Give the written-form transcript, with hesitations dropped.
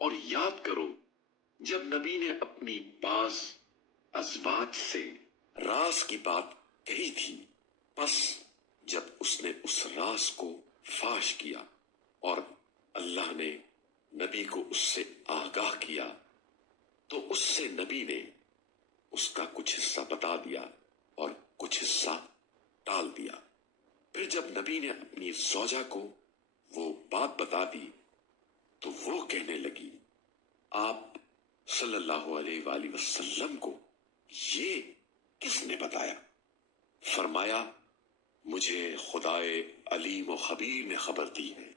اور یاد کرو جب نبی نے اپنی بعض ازواج سے راز کی بات کہی تھی، پس جب اس نے اس راز کو فاش کیا اور اللہ نے نبی کو اس سے آگاہ کیا، تو اس سے نبی نے اس کا کچھ حصہ بتا دیا اور کچھ حصہ ٹال دیا۔ پھر جب نبی نے اپنی زوجہ کو وہ بات بتا دی تو وہ کہنے لگی، آپ صلی اللہ علیہ وآلہ وسلم کو یہ کس نے بتایا؟ فرمایا، مجھے خدائے علیم و خبیر نے خبر دی ہے۔